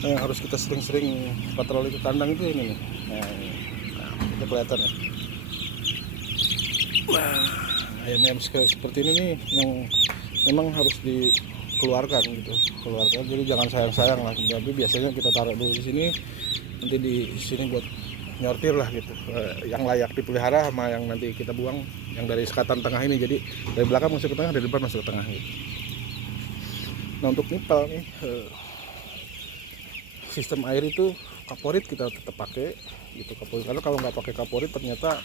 harus kita sering-sering patroli ke kandang itu ini nih. Itu kelihatan ya. Ayam-ayam seperti ini nih yang memang harus dikeluarkan gitu, keluarkan. Jadi jangan sayang-sayang lah. Tapi biasanya kita taruh dulu di sini, nanti di sini buat nyortir lah gitu, yang layak dipelihara sama yang nanti kita buang, yang dari sekatan tengah ini. Jadi dari belakang masuk ke tengah, dari depan masuk ke tengah gitu. Nah untuk nipel nih, sistem air itu kaporit kita tetap pakai gitu, kaporit. Karena kalau nggak pakai kaporit ternyata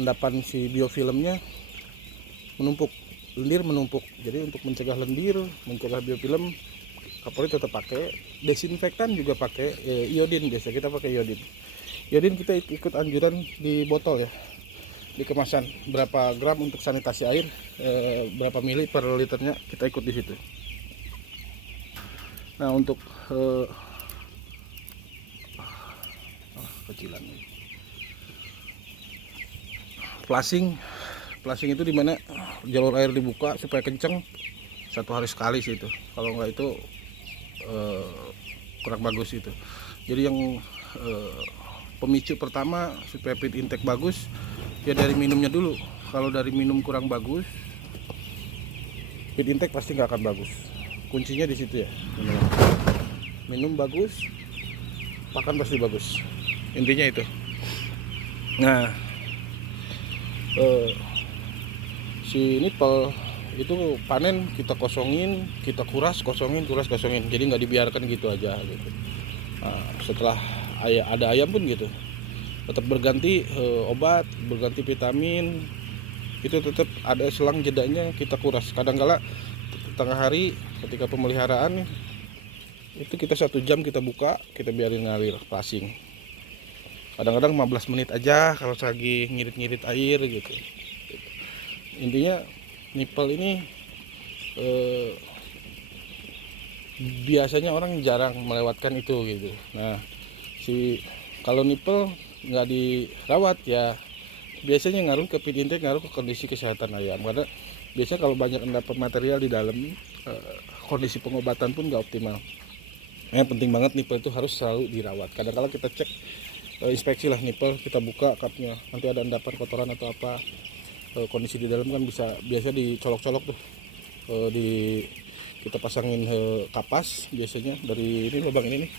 endapan si biofilmnya menumpuk, lendir menumpuk. Jadi untuk mencegah lendir, mencegah biofilm, kaporit tetap pakai. Desinfektan juga pakai iodin, biasa kita pakai iodin. Iodin kita ikut anjuran di botol ya, di kemasan berapa gram untuk sanitasi air, berapa mili per liternya kita ikut di situ. Nah untuk kecilan flushing itu dimana jalur air dibuka supaya kenceng, 1 hari sekali sih itu. Kalau nggak itu kurang bagus itu. Jadi yang pemicu pertama supaya feed intake bagus ya dari minumnya dulu. Kalau dari minum kurang bagus, feed intake pasti nggak akan bagus. Kuncinya di situ ya. Minum bagus, pakan pasti bagus. Intinya itu. Nah, si nipel itu panen kita kosongin, kita kuras, kosongin. Jadi nggak dibiarkan gitu aja gitu. Nah, setelah ada ayam pun gitu, tetap berganti obat, berganti vitamin, itu tetap ada selang jedanya kita kuras. Kadang-kala tengah hari ketika pemeliharaan itu kita 1 jam kita buka, kita biarin ngalir flushing. Kadang-kadang 15 menit aja kalau lagi ngirit-ngirit air gitu. Intinya nipel ini biasanya orang jarang melewatkan itu gitu. Nah kalau nipel nggak dirawat ya biasanya ngaruh ke feed intake, ngaruh ke kondisi kesehatan ayam. Karena biasanya kalau banyak endapan material di dalam, kondisi pengobatan pun nggak optimal. Penting banget nipel itu harus selalu dirawat. Kadang-kadang kita cek, inspeksi lah nipel, kita buka cupnya, nanti ada endapan kotoran atau apa, kondisi di dalam kan biasa dicolok-colok tuh, kita pasangin kapas. Biasanya dari ini lubang ini nih,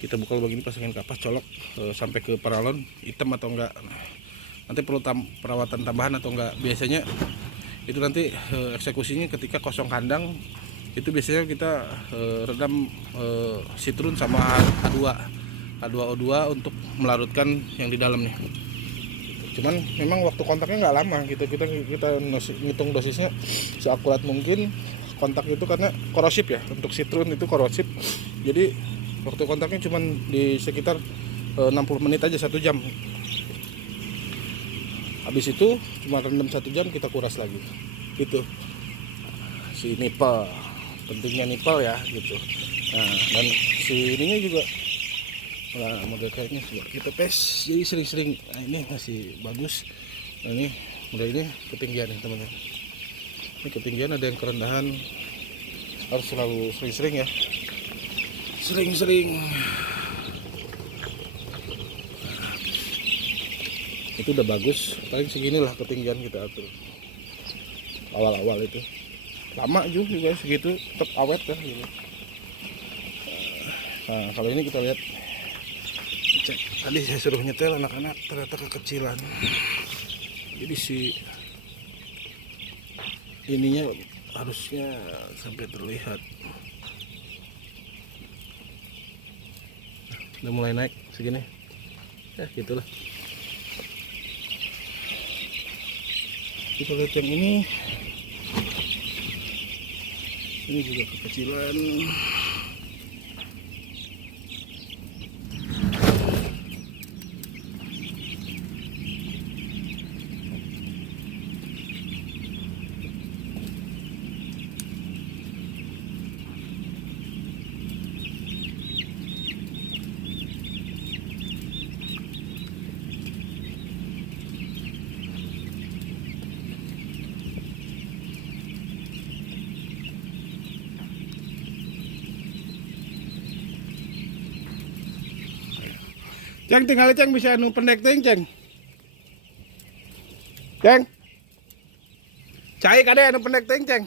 kita buka lubang ini, pasangin kapas, colok sampai ke paralon hitam atau enggak. Nanti perlu perawatan tambahan atau enggak. Biasanya itu nanti eksekusinya ketika kosong kandang, itu biasanya kita redam sitrun sama H2O2 untuk melarutkan yang di dalam nih. Cuman memang waktu kontaknya nggak lama gitu, kita ngitung dosisnya seakurat mungkin. Kontak itu karena korosif ya, untuk sitrun itu korosif, jadi waktu kontaknya cuma di sekitar 60 menit aja, 1 jam. Habis itu cuma rendam 1 jam, kita kuras lagi gitu. Si nipel, pentingnya nipel ya gitu. Nah, dan si ininya juga, nah model kayaknya kita tes, jadi sering-sering. Nah ini masih bagus. Nah ini model ini ketinggian nih teman-teman. Ini ketinggian, ada yang kerendahan. Harus selalu sering-sering ya, sering-sering. Itu udah bagus, paling seginilah ketinggian kita atur. Awal-awal itu lama juga segitu, tetap awet kan gitu. Nah kalau ini kita lihat, cek tadi saya suruh nyetel anak-anak, ternyata kekecilan. Jadi si ininya harusnya sampai terlihat. Udah mulai naik segini ya gitulah. Kita lihat yang ini juga kekecilan. Ceng tinggal ceng bisa anu pendek ting ceng. Ceng. Cai kade anu pendek ting ceng.